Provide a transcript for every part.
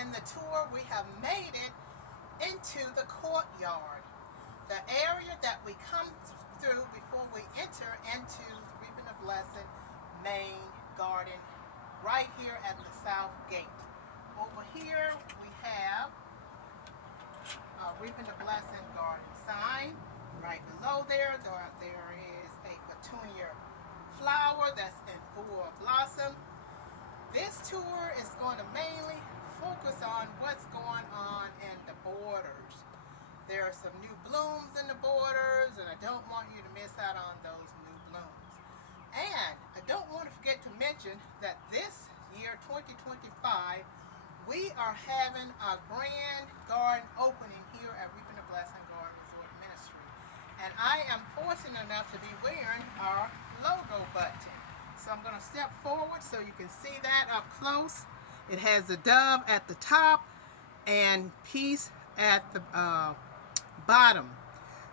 in the tour, we have made it into the courtyard, the area that we come through before we enter into Reaping a Blessing main garden, right here at the south gate. Over here we have Reaping a Blessing garden sign. Right below there is a petunia flower that's in full blossom. This tour is going to mainly focus on what's going on in the borders. There are some new blooms in the borders, and I don't want you to miss out on those new blooms. And I don't want to forget to mention that this year, 2025, we are having a grand garden opening here at Reaping a Blessing Garden Resort Ministry. And I am fortunate enough to be wearing our logo button. So I'm going to step forward so you can see that up close. It has the dove at the top and peace at the bottom.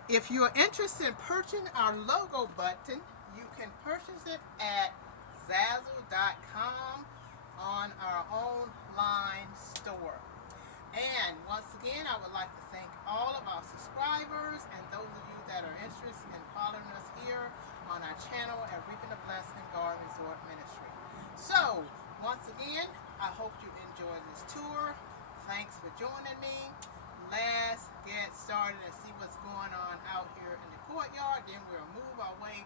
If you're interested in purchasing our logo button, you can purchase it at Zazzle.com on our online store. And once again, I would like to thank all of our subscribers and those of you that are interested in following us here on our channel at Reaping a Blessing Garden Resort Ministry. So, once again, I hope you enjoy this tour. Thanks for joining me. Let's get started and see what's going on out here in the courtyard. Then we'll move our way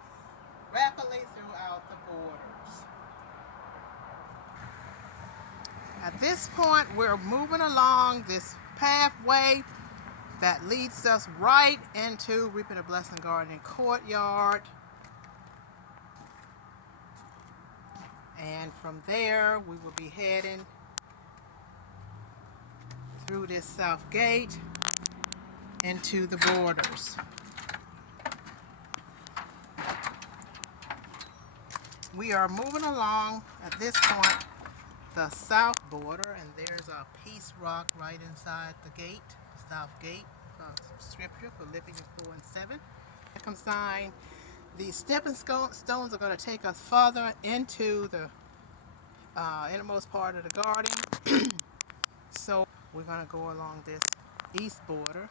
rapidly throughout the borders. At this point, we're moving along this pathway that leads us right into Reaping a Blessing Garden courtyard. And from there, we will be heading through this south gate into the borders. We are moving along at this point the south border, and there's a peace rock right inside the gate, south gate, scripture, Philippians 4:7. Second sign, the stepping stones are going to take us further into the innermost part of the garden. So we're going to go along this east border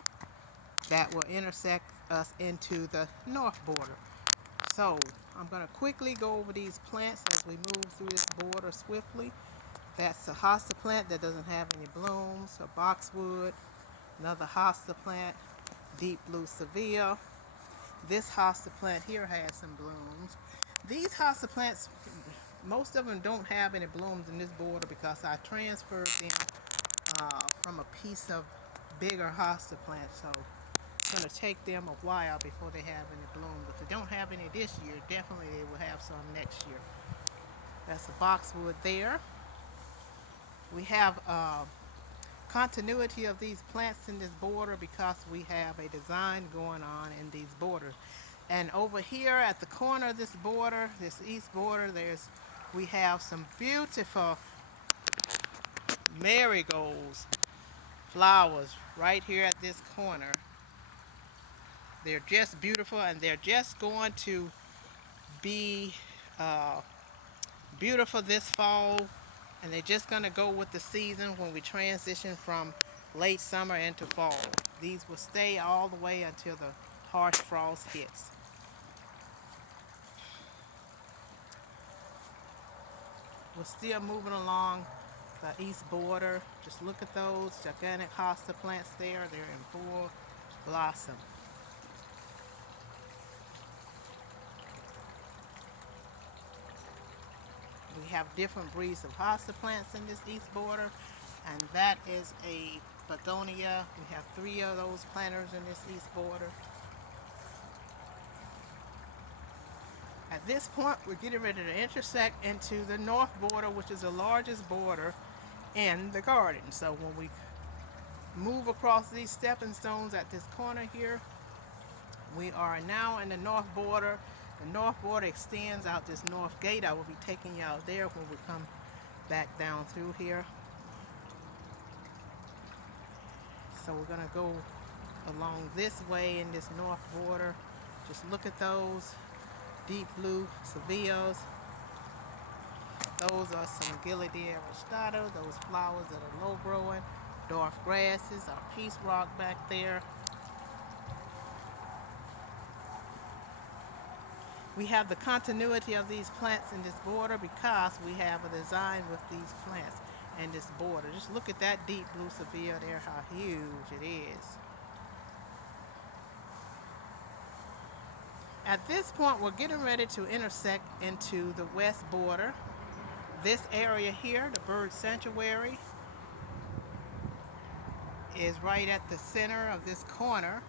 that will intersect us into the north border. So I'm going to quickly go over these plants as we move through this border swiftly. That's a hosta plant that doesn't have any blooms, a boxwood, another hosta plant, deep blue Seville. This hosta plant here has some blooms. These hosta plants, most of them don't have any blooms in this border because I transferred them from a piece of bigger hosta plant. So it's going to take them a while before they have any blooms. If they don't have any this year, definitely they will have some next year. That's a boxwood there. We have continuity of these plants in this border because we have a design going on in these borders. And over here at the corner of this border, this east border, we have some beautiful marigolds flowers right here at this corner. They're just beautiful, and they're just going to be beautiful this fall, and they're just going to go with the season when we transition from late summer into fall. These will stay all the way until the harsh frost hits. We're still moving along the east border. Just look at those gigantic hosta plants there. They're in full blossom. We have different breeds of hosta plants in this east border, and that is a begonia. We have 3 of those planters in this east border. At this point, we're getting ready to intersect into the north border, which is the largest border in the garden. So when we move across these stepping stones at this corner here, we are now in the north border. The north border extends out this north gate. I will be taking you out there when we come back down through here. So we're going to go along this way in this north border. Just look at those deep blue Sevilles. Those are some Gileadia aristata, those flowers that are low growing, dwarf grasses, our peace rock back there. We have the continuity of these plants in this border because we have a design with these plants and this border. Just look at that deep blue severe there, how huge it is. At this point, we're getting ready to intersect into the west border. This area here, the bird sanctuary, is right at the center of this corner.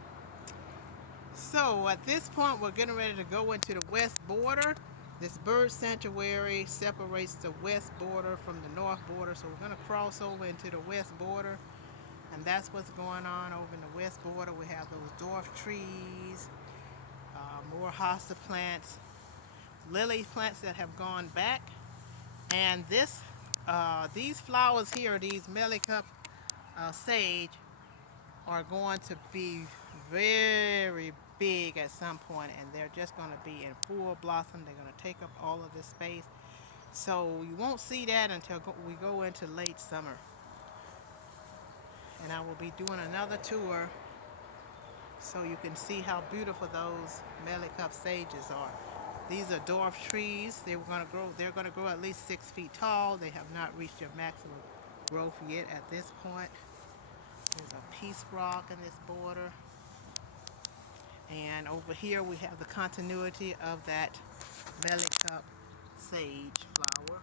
So at this point, we're getting ready to go into the west border. This bird sanctuary separates the west border from the north border, so we're going to cross over into the west border, and that's what's going on over in the west border. We have those dwarf trees, more hosta plants, lily plants that have gone back, and these flowers here, these Melicup sage, are going to be very big at some point, and they're just going to be in full blossom. They're going to take up all of this space, so you won't see that until we go into late summer. And I will be doing another tour so you can see how beautiful those Melicup sages are. These are dwarf trees. They're going to grow at least 6 feet tall. They have not reached their maximum growth yet at this point. There's a peace rock in this border. And over here we have the continuity of that Melicup sage flower.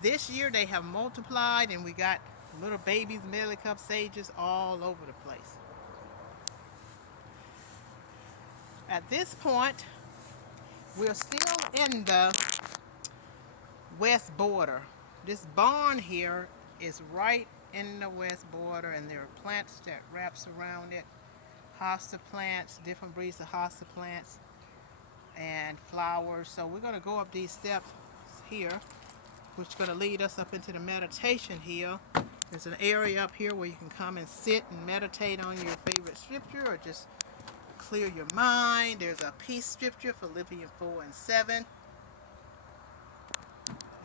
This year they have multiplied, and we got little babies Melicup sages all over the place. At this point, we're still in the west border. This barn here is right in the west border, and there are plants that wraps around it. Hosta plants, different breeds of hosta plants, and flowers. So we're going to go up these steps here, which is going to lead us up into the meditation hill. There's an area up here where you can come and sit and meditate on your favorite scripture, or just clear your mind. There's a peace scripture, Philippians 4:7.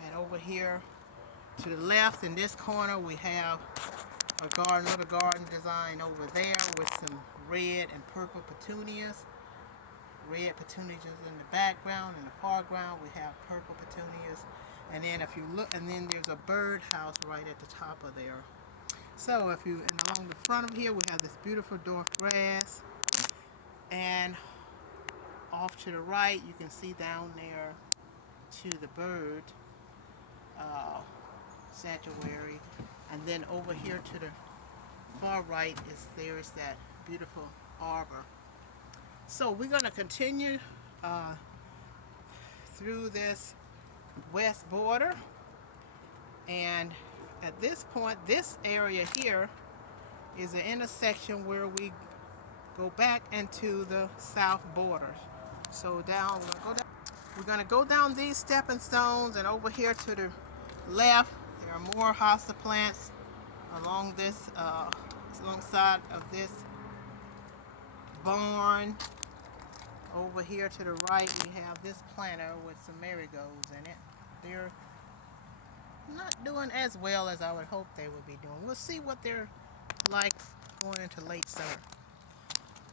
And over here to the left in this corner, we have a little garden design over there with some red and purple petunias. Red petunias in the background. In the foreground, we have purple petunias. And then if you look, and then there's a bird house right at the top of there. So if you, and along the front of here, we have this beautiful dwarf grass. And off to the right, you can see down there to the bird sanctuary. And then over here to the far right there's that beautiful arbor. So we're going to continue through this west border, and at this point, this area here is an intersection where we go back into the south border. So we're going to go down these stepping stones, and over here to the left there are more hosta plants along this alongside of this barn. Over here to the right, we have this planter with some marigolds in it. They're not doing as well as I would hope they would be doing. We'll see what they're like going into late summer.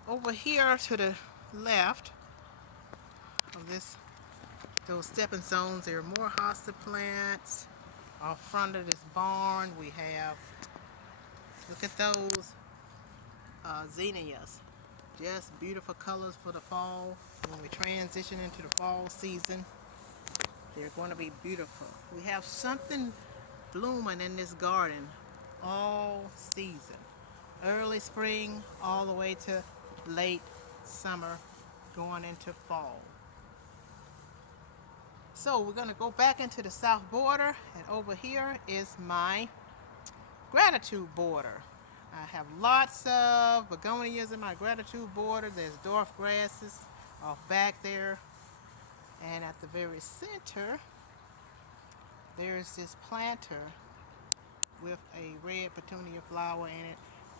Over here to the left of those stepping stones, there are more hosta plants. Off front of this barn, we have, look at those zinnias. Just beautiful colors for the fall. When we transition into the fall season, they're going to be beautiful. We have something blooming in this garden all season. Early spring all the way to late summer, going into fall. So we're going to go back into the south border, and over here is my gratitude border. I have lots of begonias in my gratitude border. There's dwarf grasses off back there. And at the very center, there's this planter with a red petunia flower in it.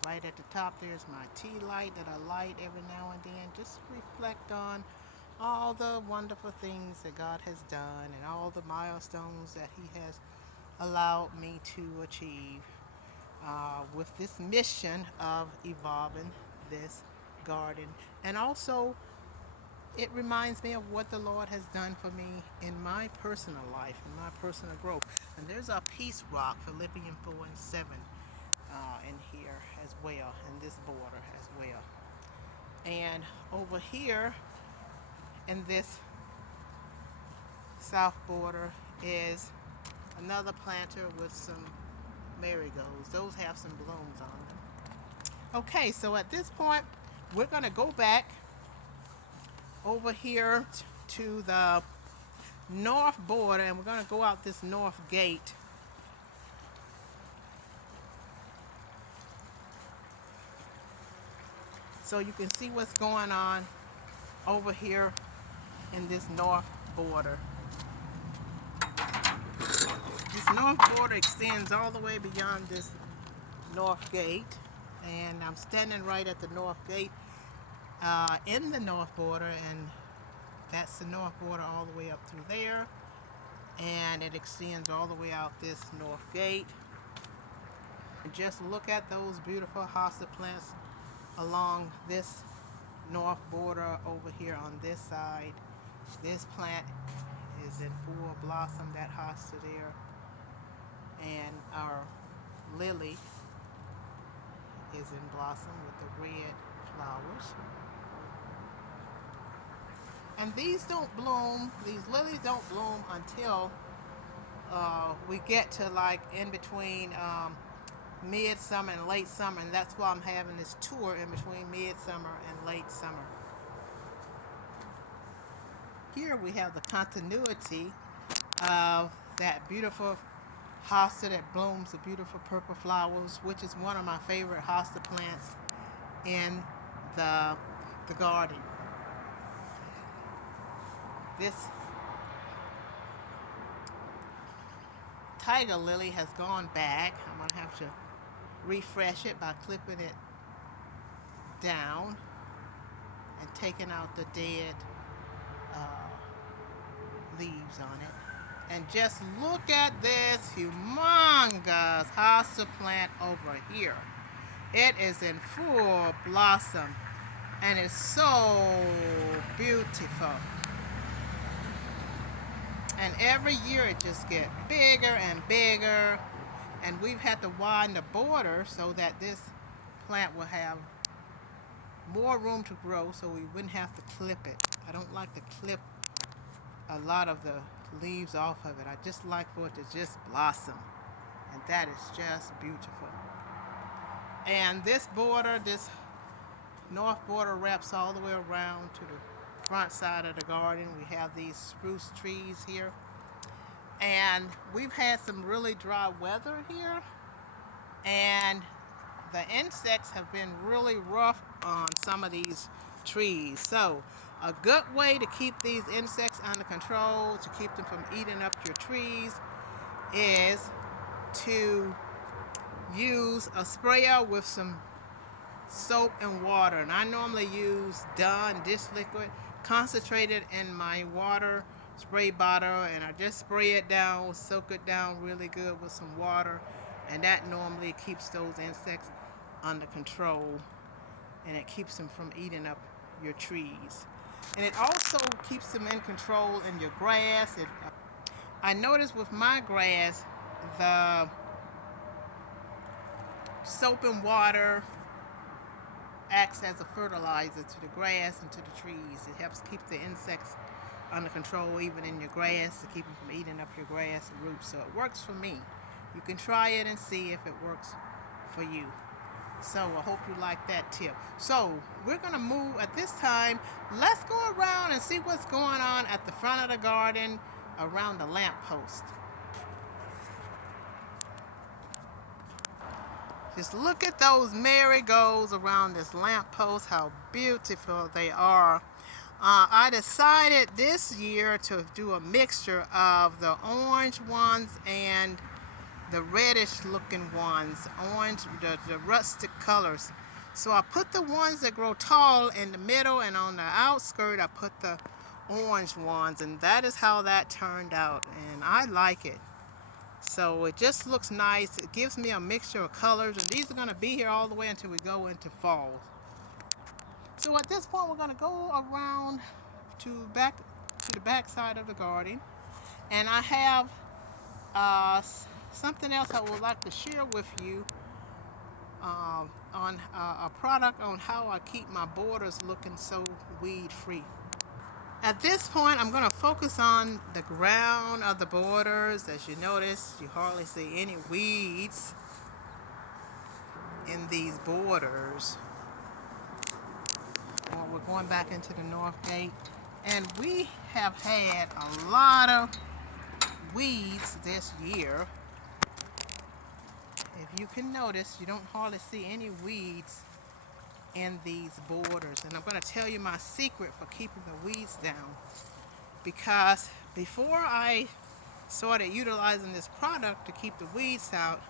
Right at the top, there's my tea light that I light every now and then. Just reflect on all the wonderful things that God has done and all the milestones that He has allowed me to achieve with this mission of evolving this garden. And also, it reminds me of what the Lord has done for me in my personal life, in my personal growth. And there's a peace rock, Philippians 4:7, in here as well, in this border as well. And over here in this south border is another planter with some marigolds. Those have some blooms on them. Okay, so at this point, we're going to go back over here to the north border, and we're going to go out this north gate. So you can see what's going on over here in this north border. This north border extends all the way beyond this north gate, and I'm standing right at the north gate in the north border, and that's the north border all the way up through there, and it extends all the way out this north gate. And just look at those beautiful hosta plants along this north border over here on this side. This plant is in full blossom, that hosta there, and our lily is in blossom with the red flowers. And these don't bloom, these lilies don't bloom until we get to like in between midsummer and late summer, and that's why I'm having this tour in between midsummer and late summer. Here we have the continuity of that beautiful hosta that blooms the beautiful purple flowers, which is one of my favorite hosta plants in the garden. This tiger lily has gone back. I'm going to have to refresh it by clipping it down and taking out the dead leaves on it. And just look at this humongous hosta plant over here. It is in full blossom and it's so beautiful. And every year it just gets bigger and bigger, and we've had to widen the border so that this plant will have more room to grow so we wouldn't have to clip it. I don't like to clip a lot of the leaves off of it. I just like for it to just blossom, and that is just beautiful. And this border, this north border, wraps all the way around to the front side of the garden. We have these spruce trees here, and we've had some really dry weather here, and the insects have been really rough on some of these trees. So a good way to keep these insects under control, to keep them from eating up your trees, is to use a sprayer with some soap and water. And I normally use Dawn dish liquid concentrated in my water spray bottle, and I just spray it down, soak it down really good with some water, and that normally keeps those insects under control, and it keeps them from eating up your trees. And it also keeps them in control in your grass. I noticed with my grass, the soap and water acts as a fertilizer to the grass and to the trees. It helps keep the insects under control even in your grass, to keep them from eating up your grass and roots. So it works for me. You can try it and see if it works for you. So I hope you like that tip. So we're going to move at this time. Let's go around and see what's going on at the front of the garden around the lamppost. Just look at those marigolds around this lamppost, how beautiful they are. I decided this year to do a mixture of the orange ones and the reddish looking ones, orange, the rustic colors. So I put the ones that grow tall in the middle, and on the outskirt I put the orange ones, and that is how that turned out, and I like it. So it just looks nice. It gives me a mixture of colors, and these are going to be here all the way until we go into fall. So at this point, we're going to go around to the back side of the garden, and I have something else I would like to share with you on a product on how I keep my borders looking so weed free. At this point, I'm going to focus on the ground of the borders. As you notice, you hardly see any weeds in these borders. Well, we're going back into the north gate, and we have had a lot of weeds this year. If you can notice, you don't hardly see any weeds in these borders, and I'm going to tell you my secret for keeping the weeds down, because before I started utilizing this product to keep the weeds out,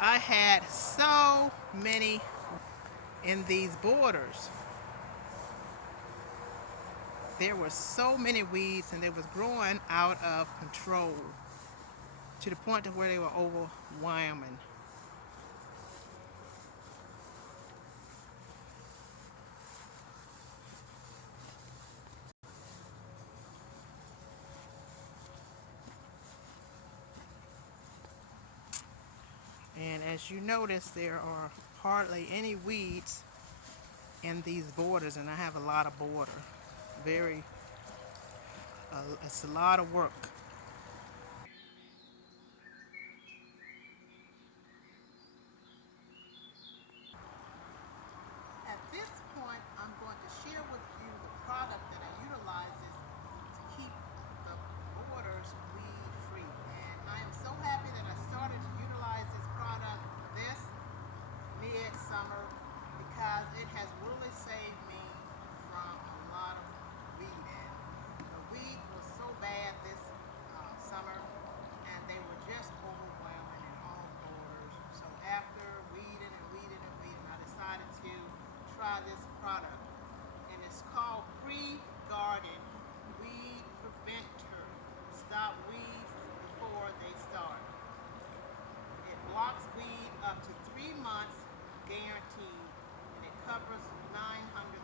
I had so many in these borders. There were so many weeds, and they was growing out of control to the point to where they were overwhelming. And as you notice, there are hardly any weeds in these borders, and I have a lot of border. It's a lot of work. At this point, I'm going to share with you the product that I utilizes to keep the borders weed free. And I am so happy that I started to utilize this product this mid-summer, because it has really saved me from a lot of weeding. The weed was so bad this summer, and they were just overwhelming in all borders. So after weeding, I decided to try this product, and it's called Pre-Garden Weed Preventer. Stop weeds before they start. It blocks weed up to 3 months guaranteed, and it covers 900